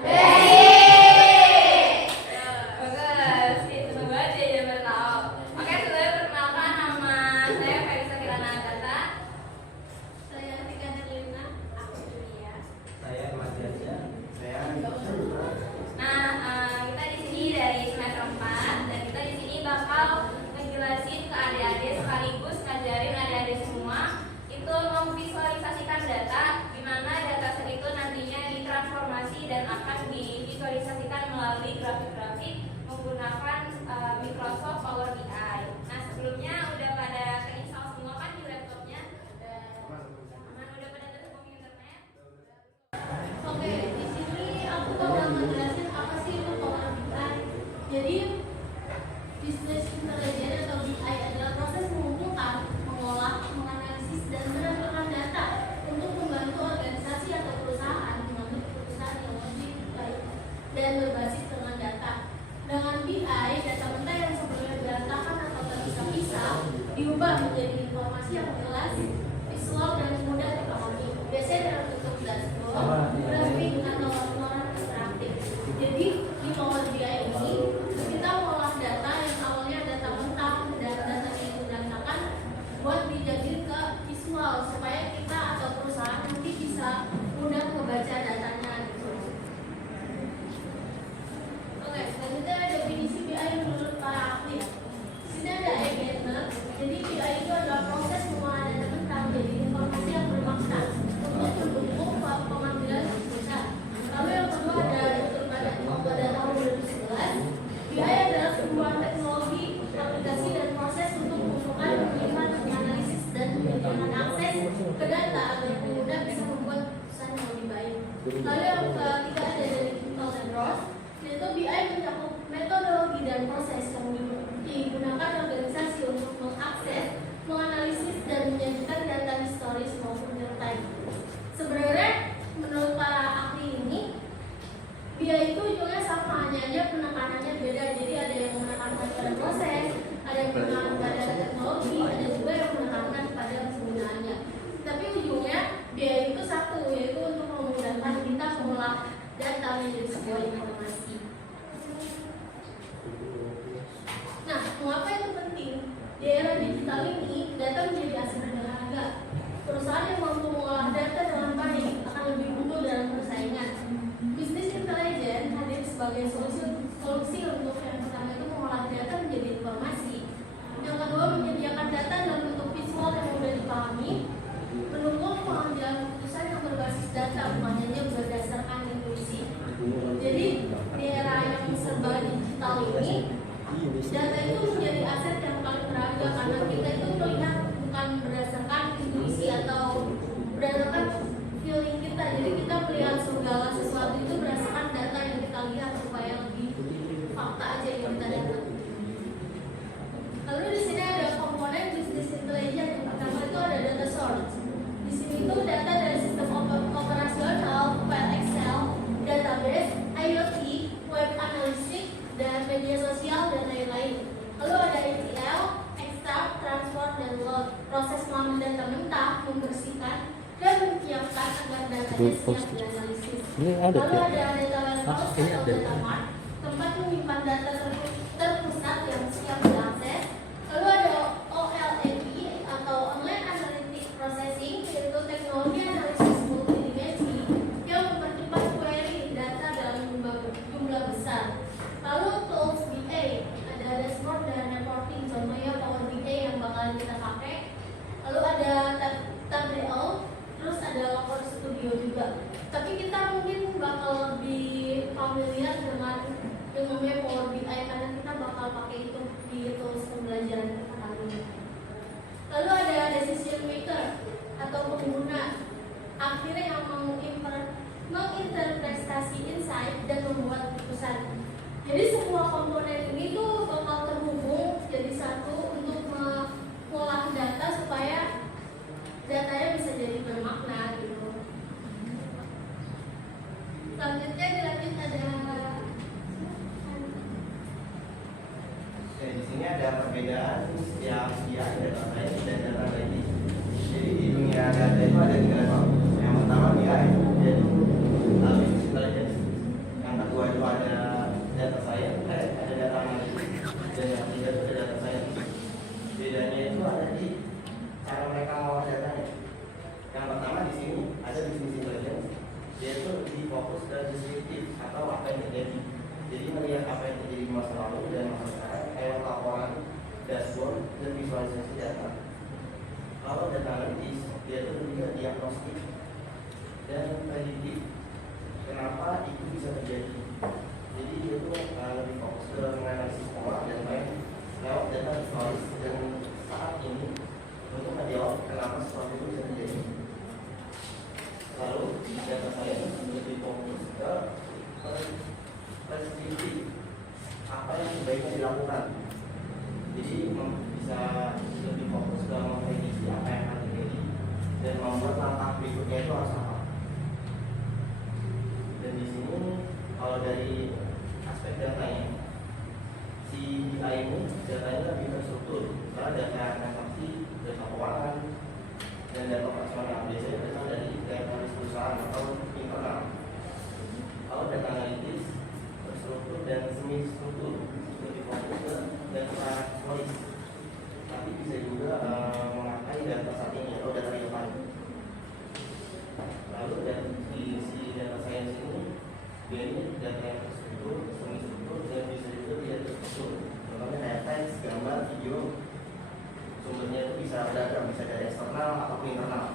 Bagus, seneng banget ya jadi baru tahu. Oke, sebelumnya perkenalkan nama saya Felisa Kirana Agatha. Saya Tika Derlina. Aku Julia. Saya Mas Saya Nah, kita di sini dari semester 4 dan kita di sini bakal ngejelasin ke adik-adik sekaligus ngajarin adik-adik semua itu memvisualisasikan data di mana data set itu nantinya ditransformasi dan akan divisualisasikan melalui grafik-grafik menggunakan Microsoft Power BI. Nah, sebelumnya udah pada keinstall semua kan di laptopnya? Udah pada terhubung internet? Oke, di sini aku bakal ngejelasin apa sih itu Power BI. Jadi, Business Intelligence atau BI adalah proses mengumpulkan, mengolah, menganalisis, dan berdasarkan data untuk membantu organisasi atau perusahaan mengambil keputusan yang lebih baik dan berbasis dengan data. Dengan BI, data mentah yang sebelumnya berantakan atau terpisah-pisah diubah menjadi informasi yang jelas, visual, dan mudah dipahami. Biasanya dalam bentuk dashboard, grafik, atau laporan interaktif. Jadi di Power BI ini kita mengolah data yang awalnya data mentah dan data yang berantakan buat dijadiin ke visual supaya kita atau perusahaan nanti bisa mudah membaca datanya gitu. Oke, selanjutnya definisi BI menurut para ahli. Di sini ada Gartner. Jadi BI itu adalah proses mengolah data mentah menjadi informasi yang bermakna untuk mendukung pengambilan keputusan. Lalu yang kedua ada pada tahun 2011. BI adalah sebuah teknologi, aplikasi dan proses untuk mengumpulkan, melihat, menganalisis dan menyediakan akses ke data agar pengguna bisa membuat keputusan yang lebih baik. Lalu yang ketiga ada dari Kittel dan Ross, yaitu BI mencakup metodologi dan proses yang digunakan organisasi untuk mengakses, menganalisis dan menyajikan data historis maupun real time. Sebenarnya menurut para ahli ini BI itu ujungnya sama, hanya penekanannya beda. Jadi ada yang menekankan pada proses, ada yang menekankan pada teknologi, ada juga yang menekankan pada penggunaannya. Tapi ujungnya BI itu satu, yaitu untuk memudahkan kita mengolah data menjadi sebuah informasi. Nah, mengapa itu penting? Di era digital ini, data menjadi aset berharga. Perusahaan yang mampu mengolah data dengan baik akan lebih unggul dalam persaingan. Business Intelligence hadir sebagai solusi untuk yang pertama itu mengolah data menjadi informasi. Yang kedua menyediakan data dalam bentuk visual yang mudah dipahami, mendukung pengambilan keputusan yang berbasis data bukan hanya berdasarkan intuisi. Jadi di era yang serba digital ini, data itu menjadi aset yang paling berharga karena kita itu melihat bukan berdasarkan intuisi atau berdasarkan feeling kita. Jadi kita melihat segala sesuatu itu berdasarkan data yang kita lihat supaya lebih fakta aja yang kita dapat. Lalu di sini ada komponen business intelligence. Yang pertama itu ada data source. Di sini itu data dari sistem operasional, file Excel, database, IoT, web analytics, dan media sosial dan lain-lain. Lalu ada ETL, extract, transport, dan load. Proses mengambil data mentah, membersihkan, dan menyiapkan agar datanya siap dianalisis. Ini ada Lalu ya? ada data warehouse Ini atau ada. data mart, tempat menyimpan data terpusat yang siap diakses. Lalu ada OLAP atau Online Analytic Processing, yaitu teknologi analisis multidimensi yang mempercepat query data dalam jumlah besar. Lalu tools BA, ada dashboard dan reporting, contohnya Power BI yang bakalan kita pakai. Lalu ada Tableau, terus ada Looker Studio juga. Tapi kita mungkin bakal lebih familiar dengan Power BI karena kita bakal pakai itu di tools pembelajaran kita kali ini. Lalu ada decision maker atau pengguna, akhirnya yang menginterpretasi insight dan membuat keputusan. Jadi semua komponen ini tuh bakal terhubung jadi satu untuk mengolah data supaya datanya bisa jadi bermakna gitu. Selanjutnya dilanjut ada Di sini ada perbedaan setiap dia data science dan data analytics. Jadi di dunia data itu ada tiga level. Yang pertama BI, yaitu business intelligence. terjadi. Jadi melihat apa yang terjadi di masa lalu dan masa sekarang lewat laporan, dashboard, dan visualisasi data. Kalau data analitis, dia itu lebih ke diagnostik dan prediktif. Kenapa itu bisa terjadi? Jadi dia itu lebih fokus ke menganalisis pola dan lain lewat data visualis dan saat ini untuk menjawab kenapa sesuatu itu bisa terjadi. Lalu data saya lebih fokus ke preskripsi apa yang sebaiknya dilakukan. Jadi bisa lebih fokus ke memprediksi apa yang akan terjadi dan membuat langkah berikutnya itu harus apa. Dan di sini kalau dari aspek datanya, si BI ini datanya lebih terstruktur karena data transaksi, data keuangan, dan data operasional biasanya berasal dari data perusahaan atau internal. Kalau data analitis terstruktur dan semi struktur lebih fokus ke data polis, tapi bisa juga memakai data saat ini atau data real time. Lalu dari si data science ini dia ini data yang terstruktur, semi struktur, dan bisa juga tidak terstruktur. Contohnya kayak teks, gambar, video, sumbernya itu bisa beragam, bisa dari eksternal ataupun internal.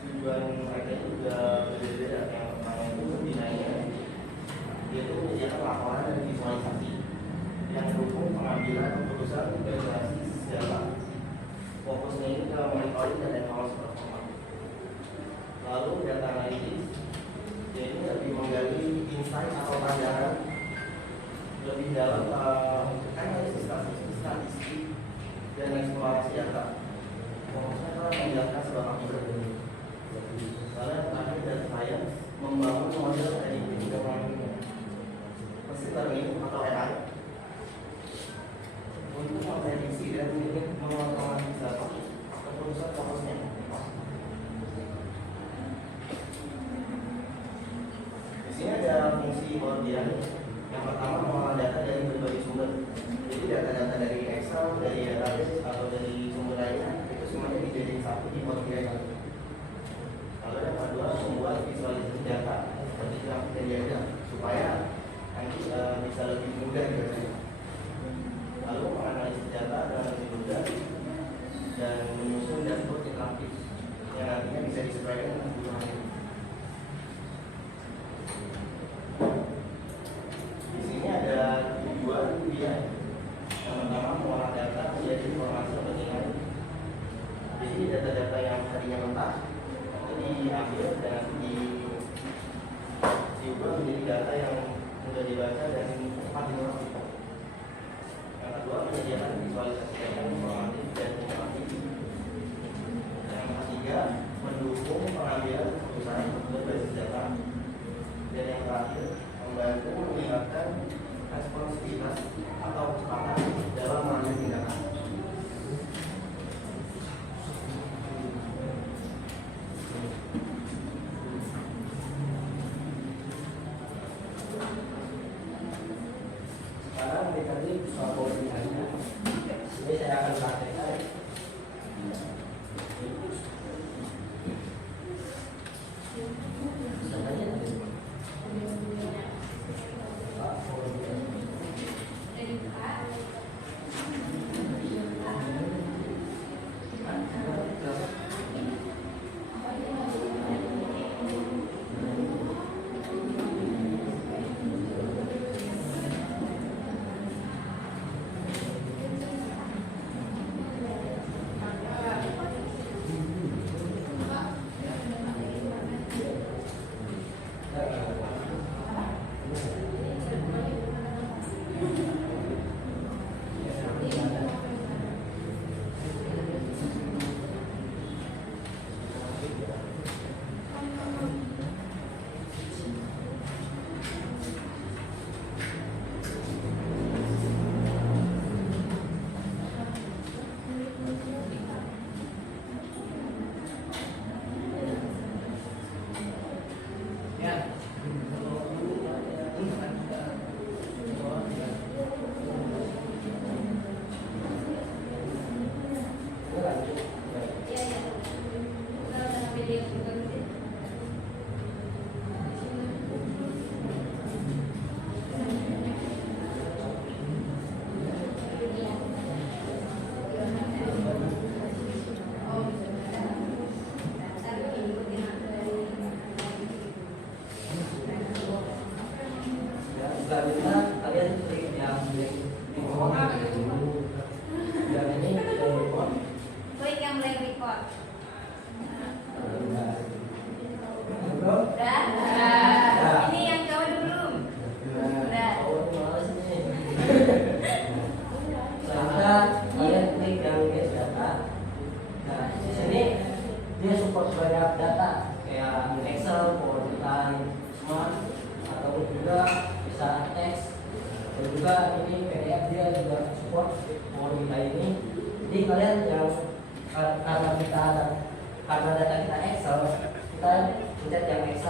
Tujuan mereka juga berbeda-beda. Yang pertama itu dinanya dia itu menyediakan laporan dan visualisasi yang mendukung pengambilan keputusan regulasi secara fokusnya ini ke monitoring dan evaluasi performa. Lalu data analitis dia ini lebih menggali insight atau pandangan lebih dalam analisis statistik dan eksplorasi data. Fokusnya adalah menjelaskan sebuah akibat. Lalu yang terakhir data science membangun model prediktif dengan machine learning atau AI untuk memprediksi dan mengotomatisasi keputusan fokusnya. Di sini ada fungsi bagian. Yang pertama mengolah data dari berbagai sumber. Jadi data-data dari Excel, dari database atau dari sumber lainnya itu semuanya dijadikan satu di Power BI. Lalu yang kedua membuat visualisasi data seperti grafik dan diagram supaya nanti bisa lebih mudah dikerjakan. Lalu menganalisis data dengan lebih mudah dan menyusun dashboard interaktif yang nantinya bisa disesuaikan dengan kebutuhan. Di sini ada tujuan BI. Yang pertama mengolah data menjadi informasi kepentingan. Jadi data-data yang tadinya mentah diambil dan diubah menjadi data yang mudah dibaca dan cepat dimengerti. Yang kedua menyediakan visualisasi data informatif dan informatif. Yang ketiga mendukung pengambilan keputusan berbasis data. Dan yang terakhir membantu meningkatkan responsivitas atau kecepatan dalam mengambil tindakan. Sekarang tadi soal pemilihannya, ini saya akan praktekkan.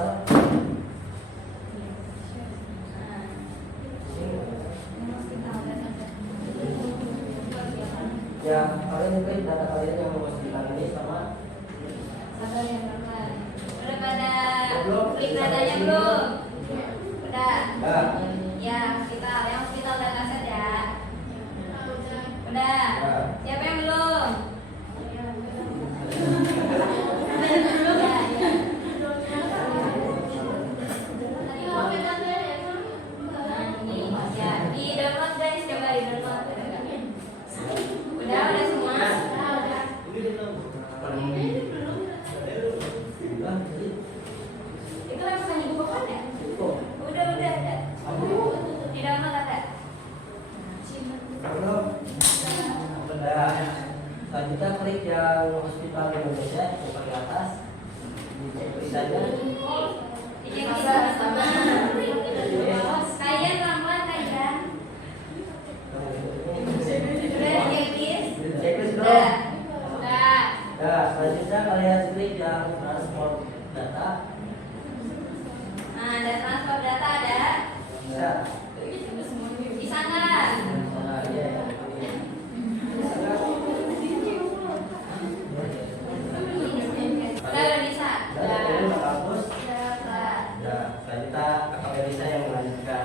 Ya, kalian klik data kalian yang mau ini sama Sabar ya teman-teman. Udah pada klik datanya belum? Udah. ya. Ya, kita yang hospital dataset ya. Udah. Siapa yang belum? Ya, ya. Nah, ini ya, di download guys, coba di download. Udah semua? Udah. Itu yang pesan ibu bukan ya? Udah ada. Di download ada. Udah. Selanjutnya klik yang hospital Indonesia yang paling atas. Dicek tulisannya. Ini sama. Kalian pelan-pelan kalian. Udah checklist? Checklist bro. Udah. Ya, selanjutnya kalian klik yang transport data. Nah, ada transfer data ada. Bisa. Bisa nggak? Nah, iya. Udah bisa. Udah, ini udah hapus. Udah, Pak. Ya, selanjutnya kakak Melisa yang melanjutkan.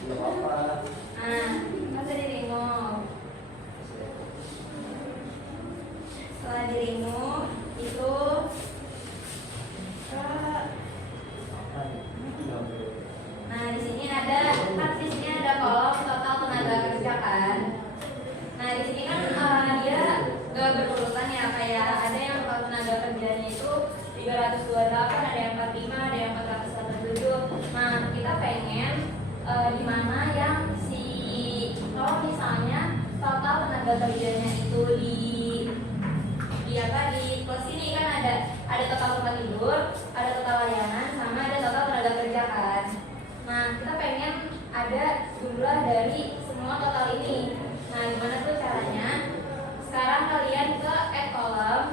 Tidak apa-apa. Nah, masa di remove. Setelah di remove itu nah di sini ada kan di sini ada kolom total tenaga kerja kan. Nah di sini kan dia gak berurutan ya, kayak ada yang total tenaga kerjanya itu 328, ada yang 45, ada yang 487. Nah kita pengen di mana yang si kalau misalnya total tenaga kerjanya itu di apa di plus ini kan ada total tempat tidur, ada total layanan, sama ada total tenaga kerja kan. Nah kita pengen ada jumlah dari semua total ini. Nah gimana tuh caranya? Sekarang kalian ke add column,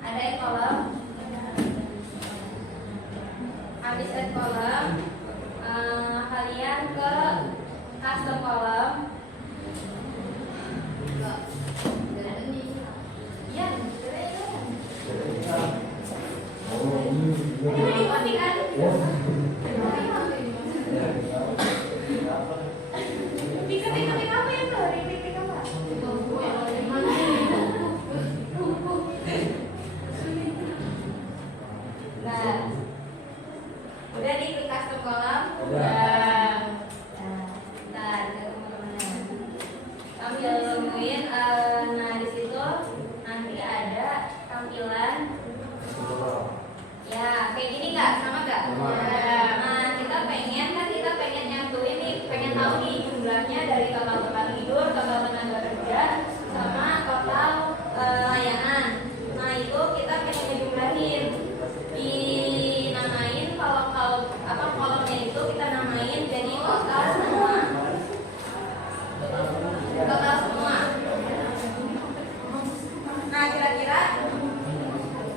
ada add column, habis add column kalian ke custom column. Iya, ini kopi kan? Diketik-ketik apa ya tuh? Diketik apa? Nah, udah di klik custom column. Udah. Nah, teman-teman. Sambil nungguin, nah di situ nanti ada tampilan. Ya, kayak gini nggak? Sama nggak? Ya. Nah, kita pengen nyatuin nih, pengen tahu nih jumlahnya dari total tempat tidur, total tenaga kerja, sama total layanan. Nah, itu kita pengen ngejumlahin. Dinamain kolomnya itu kita namain jadi total semua. Total semua. Nah, kira-kira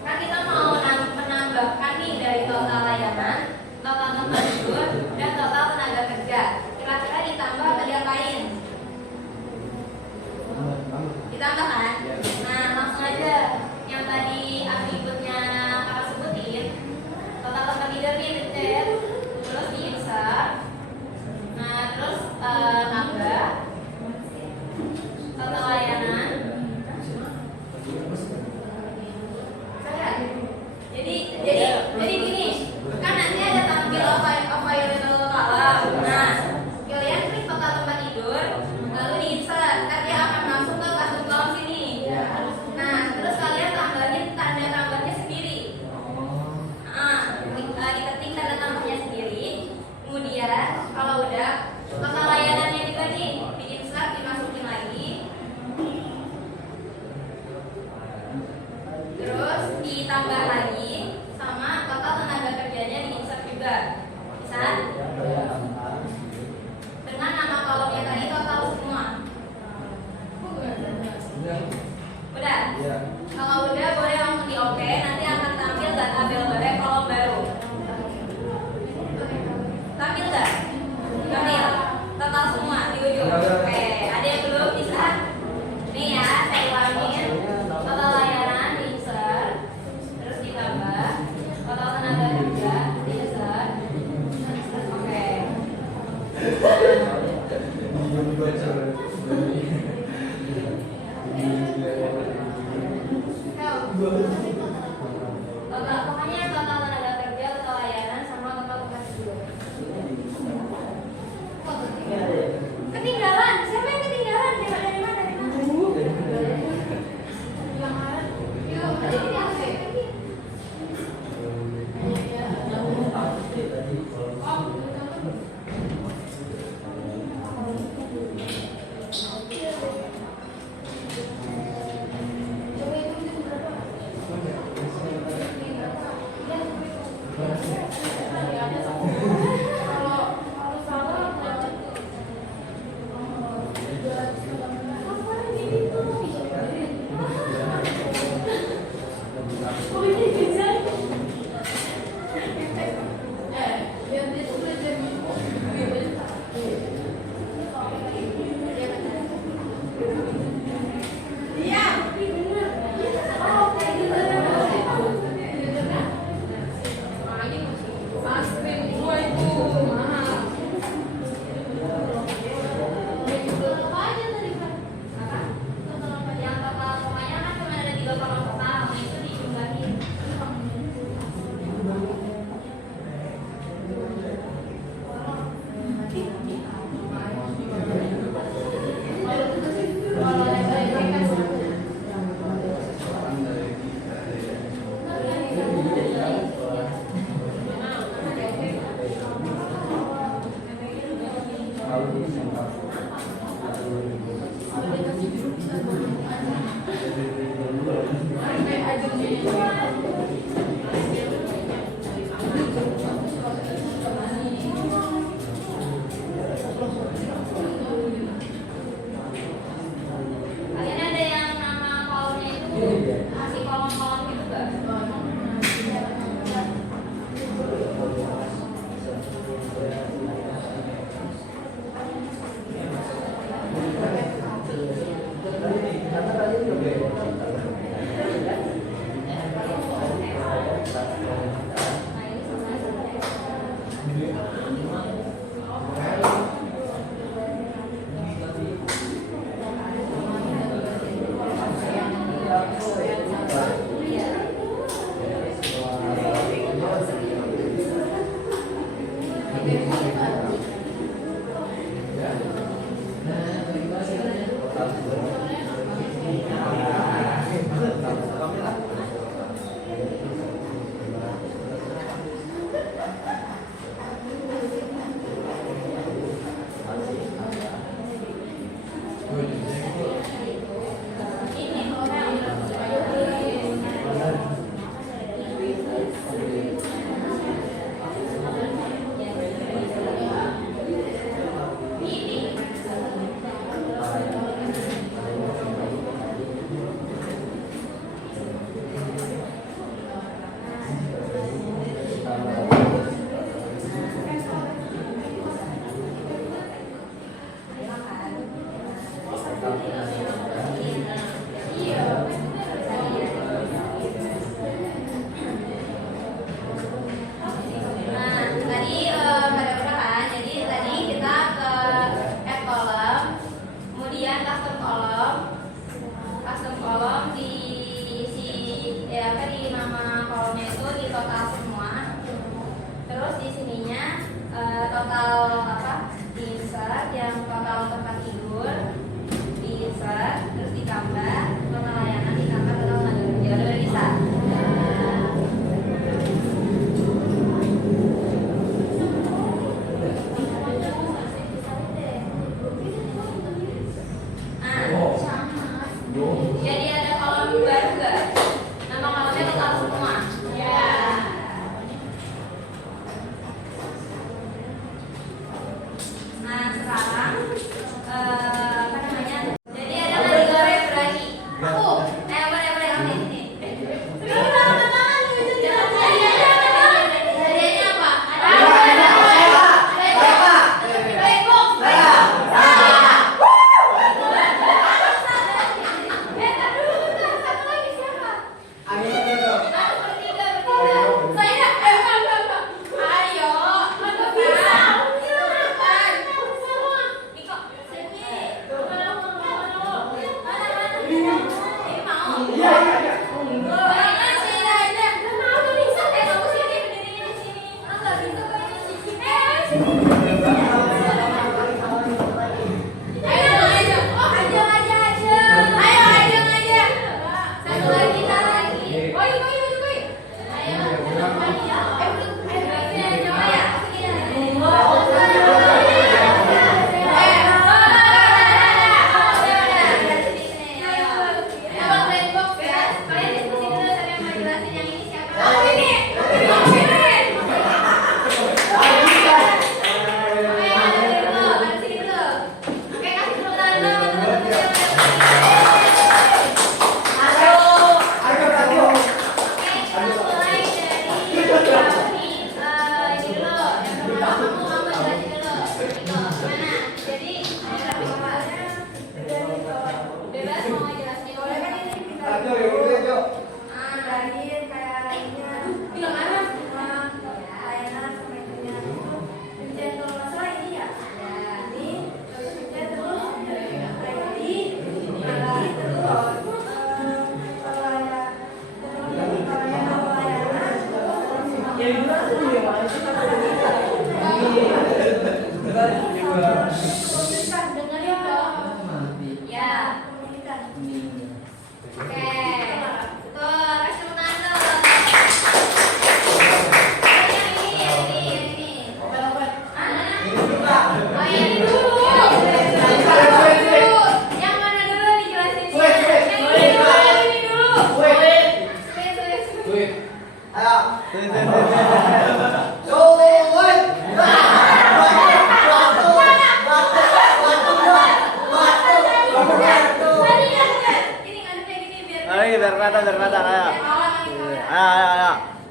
kan kita mau menambahkan nih dari total layanan, total tempat tidur, dan total tenaga kerja. Kira-kira ditambah atau diapain? Ditambah kan? Nah, langsung aja yang tadi atributnya kakak sebutin, total tempat tidur nih pencet, terus di insert. Nah, terus tambah total layanan. Jadi gini, kan nanti ada tampil available column. Nah, kalian klik total tempat tidur, lalu di insert, kan dia akan langsung ke custom column sini. Nah, terus kalian tambahin tanda tambahnya sendiri. Diketik tanda tambahnya sendiri. Kemudian kalau udah total layanannya juga nih di insert, dimasukin lagi. Terus ditambah lagi sama total tenaga kerjanya di insert juga. Bisa? Dengan nama kolomnya tadi total semua. Udah? Kalau udah boleh langsung di oke, nanti akan tampil data total apa? Insert yang total tempat tidur, insert, terus ditambah total layanan ditambah total tenaga kerja. Udah bisa? Jadi ada kolom baru nggak? Nama kolomnya total semua. Ya. Nah sekarang apa namanya? Jadi ada kategori berani. Aku. Boleh kamu di sini. Hadiahnya apa?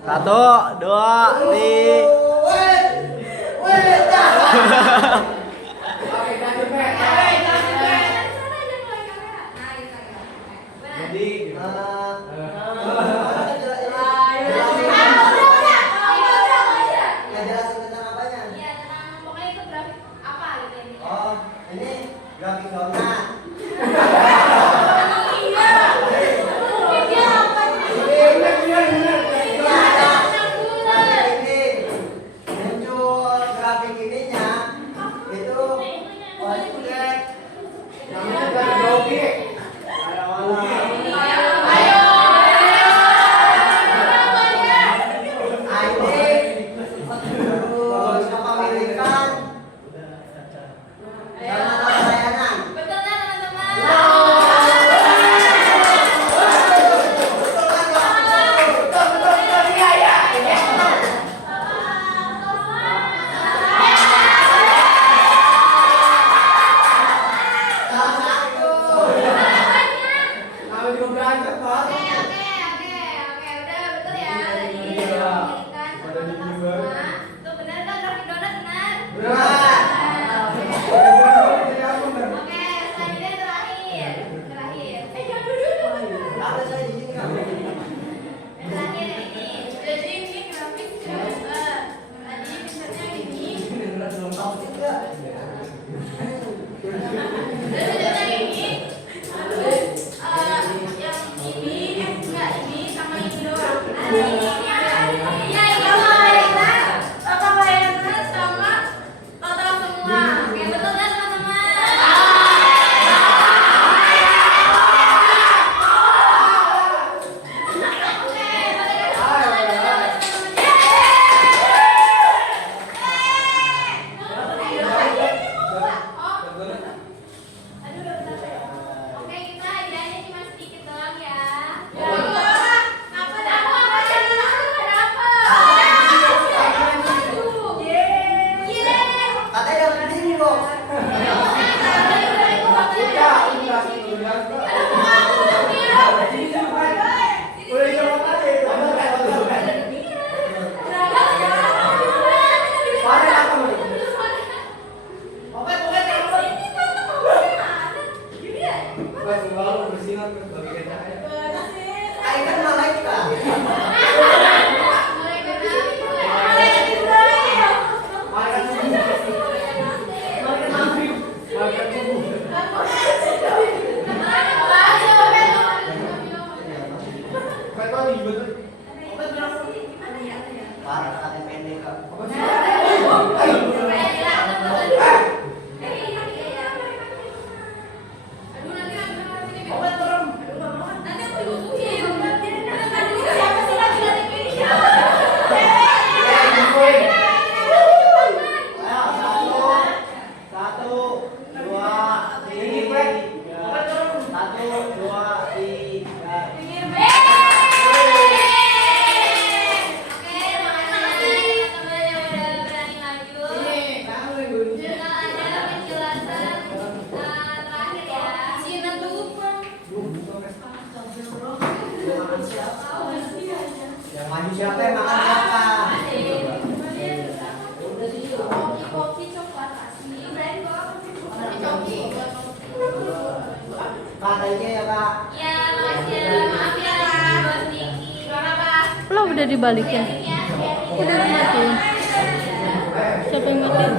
Satu, dua, itu Parah kata pendek kak. Yang maju siapa yang makan siapa? Kopi coklat asli. Kak, thank you ya kak. Ya, makasih ya. Maaf ya, Bos Diki. Kenapa? Lo udah dibalikin. Udah dimatiin. Siapa yang matiin?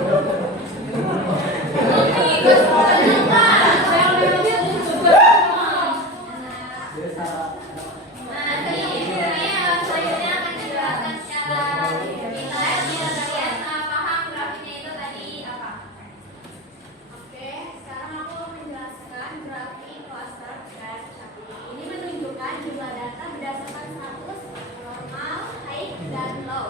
Nanti selanjutnya akan dijelaskan secara detail biar kalian paham grafiknya itu tadi apa. Oke, sekarang aku menjelaskan grafik cluster graph chart. Ini menunjukkan jumlah data berdasarkan status normal, high, dan low.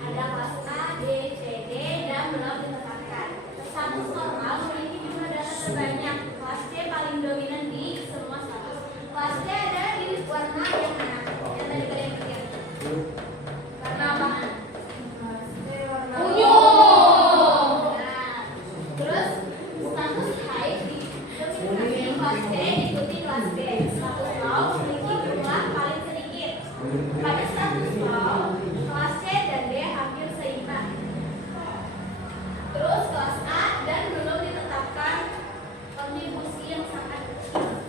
Ada kelas A, B, C, D, dan belum ditetapkan. Status normal memiliki jumlah data terbanyak. Kelas C paling dominan di semua status. Kelas C ada di warna yang mana? Yang tadi kalian lihat. Warna apa? Ungu. Nah, terus status high didominasi kelas D diikuti kelas B. Status low memiliki jumlah paling sedikit. Pada status low, kelas C dan D hampir seimbang. Terus kelas A dan belum ditetapkan kontribusi yang sangat kecil.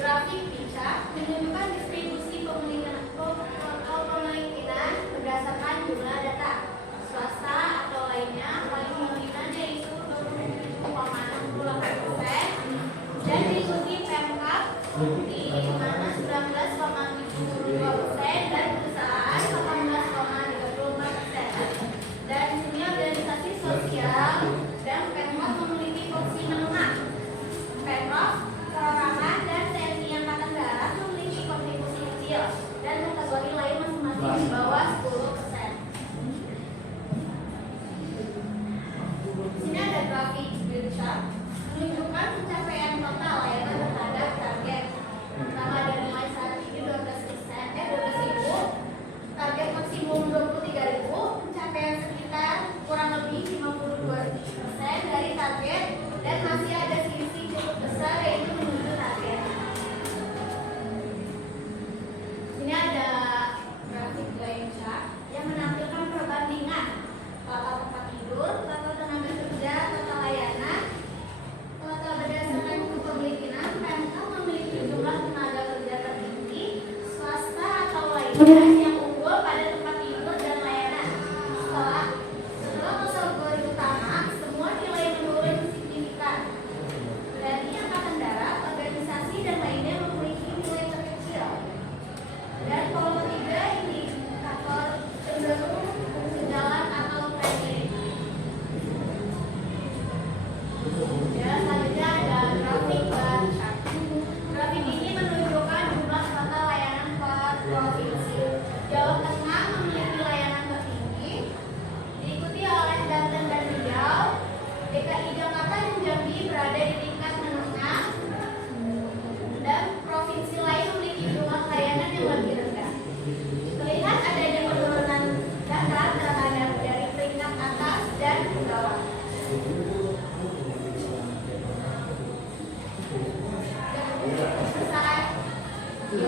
Grafik bisa menunjukkan distribusi pemilikan berdasarkan jumlah data. Swasta atau lainnya paling dominan yaitu 20,68% dan diikuti Pemkab di mana 19,72% dan perusahaan 18,35%. Dan di sini organisasi sosial dan Pemkab memiliki fungsi menengah. Pemprov, perorangan, dan TNI Angkatan Darat memiliki kontribusi kecil dan kategori lain masing-masing di bawah 10%. Di sini ada grafik bar chart menunjukkan pencapaian total layanan terhadap target. Pertama dari mulai saat ini 12.000, target maksimum 23.000, pencapaian sekitar kurang lebih 52% dari target dan masih ada selisih cukup besar yaitu menuju target. Ini ada grafik line chart yang menampilkan perbandingan total tempat tidur, total tenaga kerja, total layanan, total berdasarkan kepemilikan. Pemkab memiliki jumlah tenaga kerja tertinggi, swasta atau lainnya yang unggul pada tempat tidur dan layanan. Setelah kategori utama, semua nilai menurun signifikan. Berarti Angkatan Darat, organisasi dan lainnya memiliki nilai terkecil. Dan kolom 3 indikator cenderung sejalan atau pendek. Ya, selanjutnya ada grafik bar chart. Grafik ini menunjukkan jumlah total layanan per provinsi. Jawa Tengah memiliki layanan tertinggi, diikuti oleh Banten dan Riau. DKI Jakarta dan Jambi berada di tingkat menengah, dan provinsi lain memiliki jumlah layanan yang lebih rendah. Terlihat adanya penurunan data terhadap dari peringkat atas dan ke bawah. Selesai. Oh,